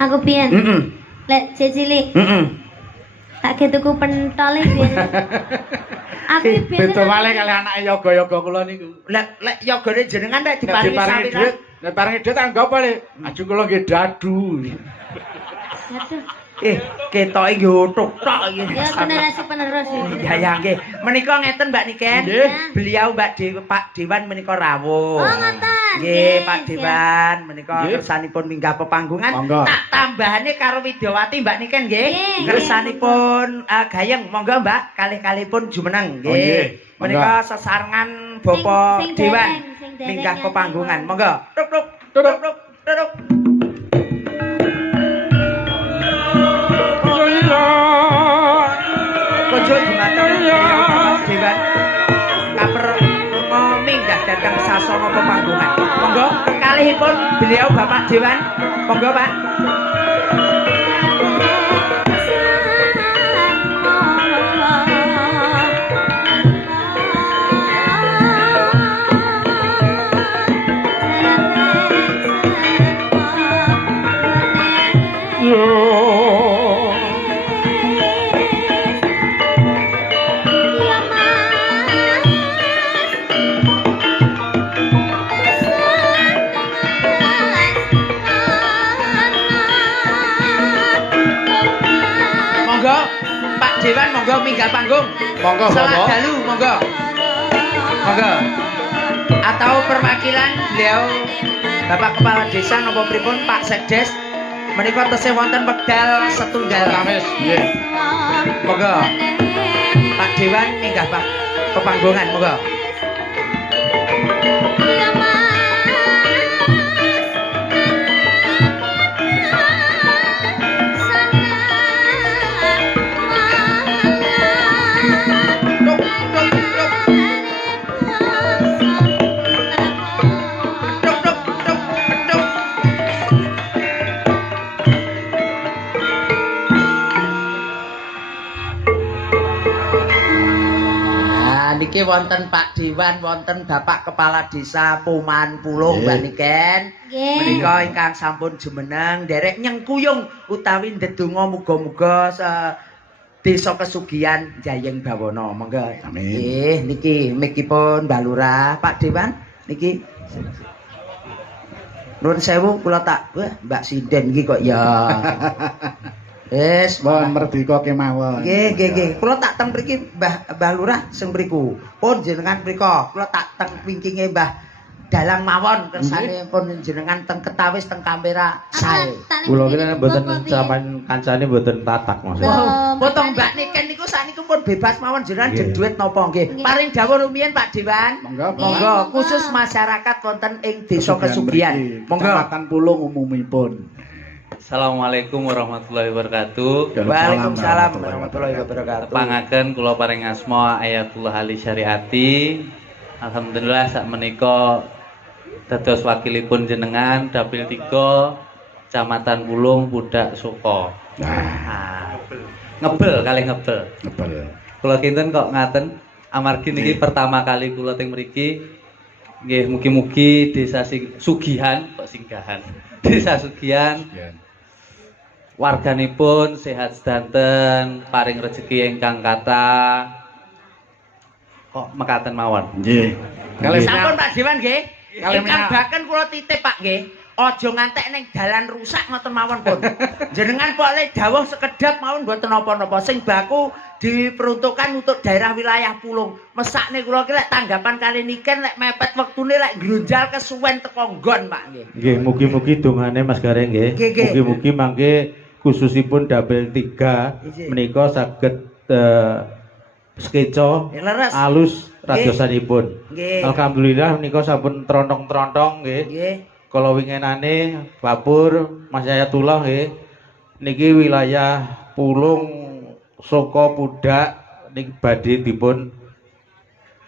Aku pian. Lek cilik. Tak tuku pentol pian. Aku pian. Beto malih kali anake yoga-yoga kula niku. Lek yogane jenengan nek diparingi sampeyan. Nek paringi dhuwit tak nggo apa le? Aju kula nggih dadu. Aduh. Ketoke nggih utuk tok iki. Ya generasi penerus iki. Ya nggih. Menika ngeten Mbak Niken. Beliau Pak Dewan menika rawuh. Oh ngoten. Nggih, Pak Dewan menika kersanipun minggah pepanggungan. Tak tambahane karo Widyawati Mbak Niken nggih. Kersanipun gayeng. Monggo Mbak, kalih-kalihipun jumeneng nggih. Menika sesarengan Bapak Dewan minggah pepanggungan. Monggo. Tuk. Konjo dumateng Dewan kaper minggah dhateng sasana pepanggungan. Monggo kekalihipun beliau Bapak Dewan. Monggo Pak. Dewan monggo minggah panggung. Monggo Salah dalu monggo. Monggo. Atau perwakilan beliau Bapak Kepala Desa napa pripun Pak Sekdes menika tesih wonten wekdal setunggal Kamis nggih. Monggo. Pak Dewan minggah pepanggungan monggo. Niki wonten Pak Dewan, wonten Bapak Kepala Desa Puman Pulung Mbak Niken. Menika ingkang sampun jumeneng derek nyengkuyung utawi ndedonga muga-muga desa kesugihan Jayeng Bawana. Monggo. Amin. Nggih, niki mikipun Mbak Lurah, Pak Dewan niki. Nuwun sewu kula tak Mbak Sinden iki kok ya. Wis, Mohon merdeka kemawon. Nggih. Kula tak teng mriki Mbah Lurah sing mriku. Pun jenengan mrika. Kula tak teng wingkinge Mbah Dalang mawon kersane pun jenengan teng Ketawis teng kamera sae. Kula kira mboten sampean kancane mboten tatak maksudnya. Potong Mbak Niken niku sakniku pun bebas mawon jenengan jedhuit napa nggih. Paring dawuh rumiyin Pak Dewan. Monggo khusus masyarakat wonten ing desa kesugihan. Monggo. Kecamatan Pulung umumipun. Assalamualaikum warahmatullahi wabarakatuh. Waalaikumsalam warahmatullahi wabarakatuh. Pangaken kula paring asma Ayatullah Ali Syariati. Alhamdulillah sak menika dados wakilipun jenengan Dapil 3 Kecamatan Pulung Pudak Suko. Ngebel kali ngebel. Kula kinten kok ngaten amargi niki pertama kali kula teng mriki. Nggih mugi-mugi desa Sugihan kok singgahan. Desa Sugihan. Warganipun sehat sedanten, paring rezeki ingkang kathah. Kok mekaten mawon. Nggih. Sampun Pak Dewan nggih. Ingkang baken kula titip Pak nggih. Aja ngantek ning dalan rusak ngoten mawon pun. Jenengan kok le dawuh sekedap mawon mboten napa-napa. Sing baku diperuntukkan untuk daerah wilayah Pulung. Mesakne kula ki lek tanggapan kali niken lek mepet wektune lek glonjal kesuwen teko nggon Pak nggih. Nggih, mugi-mugi dongane Mas Gareng nggih. Mugi-mugi mangke khususipun Dapil 3 menika saged skeca alus radiosanipun. Alhamdulillah menika sampun trontong-trontong nggih. Kala winginane Bapur Mas Ayatullah nggih. Niki wilayah Pulung Soko Pudak niki badhe dipun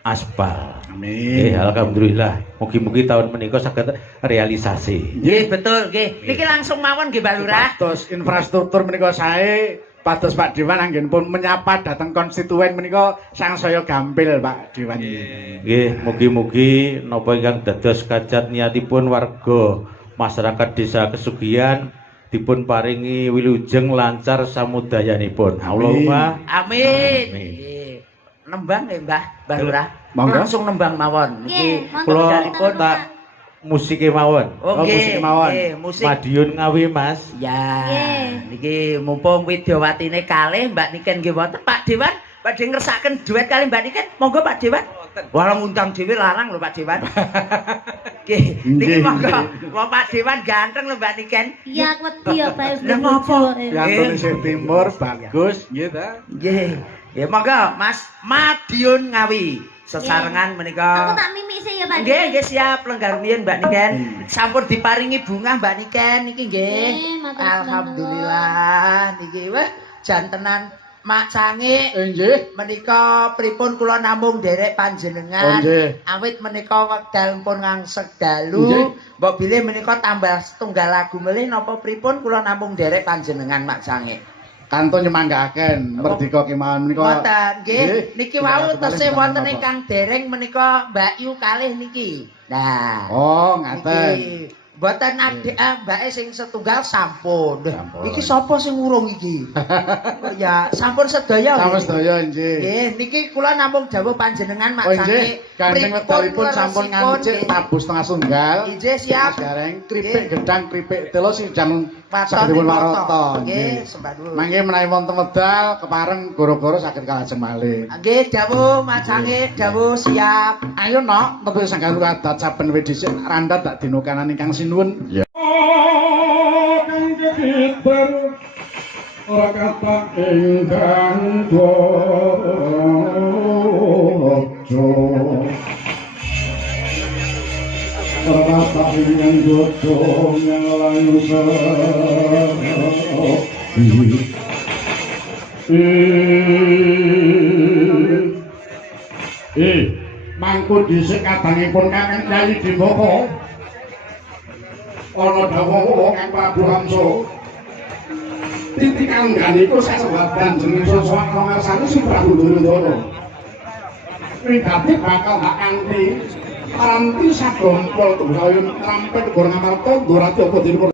aspal. Amin. Alhamdulillah. Mugi-mugi tahun menika saged realisasi. Nggih, betul nggih. Niki langsung mawon nggih Mbak Lurah. Pados infrastruktur menika sae, pados Pak Dewan anggenipun menyapa dhateng konstituen menika sangsaya gampil Pak Dewan. Nggih, mugi-mugi napa ingkang dados kajat niatipun warga masyarakat Desa Kesugihan dipun paringi wilujeng lancar samudayanipun. Allahumma amin. Nggih. Nembang nggih Mbah Lurah. Monggo. Langsung nembang mawon. Nggih, Niki monggo kula dalipun tak musike mawon. Oh, musik mawon. Musik. Madiun Ngawi Mas. Ya. Nggih. Niki mumpung Widyawatine kalih Mbak Niken nggih wonten Pak Dewan, badhe ngersaken duet kali Mbak Niken. Monggo Pak Dewan. Walau ngundang dhewe larang lho Pak Dewan. Nggih, niki monggo. Wong Pak Dewan ganteng lho Mbak Niken. Iya, aku wedi ya Pak. Lah ngopo? Yang sing timur bagus nggih ta. Nggih. Ya monggo Mas Madiun Ngawi. Sesarengan Aku menika. tak mimik sih ya Pak. Nggih, nggih siap lenggah rumiyin Mbak Niken. Sampun diparingi bunga Mbak Niken niki nggih. Nggih, matur nuwun. Alhamdulillah niki wah jantenan Mak Cangik. Nggih. Menika pripun kula namung nderek panjenengan. Nggih. Awit menika wekdal pun ngangsek Nggih. dalu. Mbok bilih menika tambah setunggal lagu melih napa pripun kula namung nderek panjenengan Mak Cangik. Kantun nyemanggaken merdeka kemawon menika. Wonten nggih. Niki wau tesih wonten Napa? ingkang dereng menika Mbak Yu kalih niki. Nah. Oh, ngaten. Niki. Mboten adik mbake sing setunggal sampun. Sampun. Iki sapa sing ngurung iki? Kok ya sampun sedaya. Sampun nggih. sedaya nggih. Nggih, niki kula namung dawuh panjenengan Mak Oh nggih, Cangik. gandeng Pripun wedalipun sampun leresipun, ngancik nggih. tabuh setengah sunggal. Nggih, siap. Gareng Nggih. kripik gedang kripik telo sing jam Waton sagedipun ing warata. warata. Nggih, sembah nuwun. Mangke menawi wonten wedal kepareng goro-goro saged kalajeng malih. Nggih, dawuh Mak Cangik, dawuh siap. Ayo nok, tetu sanggalu adat saben wit dhisik randat tak dinukanan ingkang sinuwun. Ya. Kang kekiber ora kata ingkang dojo. Ora kata ingkang dojo yang layu mangku dhisik kadangipun Kakang Kyai Diboko. Ana dawuh Kang Prabu Hamsa. Titikan niku sasebadan jeneng sosok ngarsane si Prabu Duryudana. Wigati bakal hak kanthi Ranti sagompol tunggal rampet Gor Ngamarta Gorati apa dinipun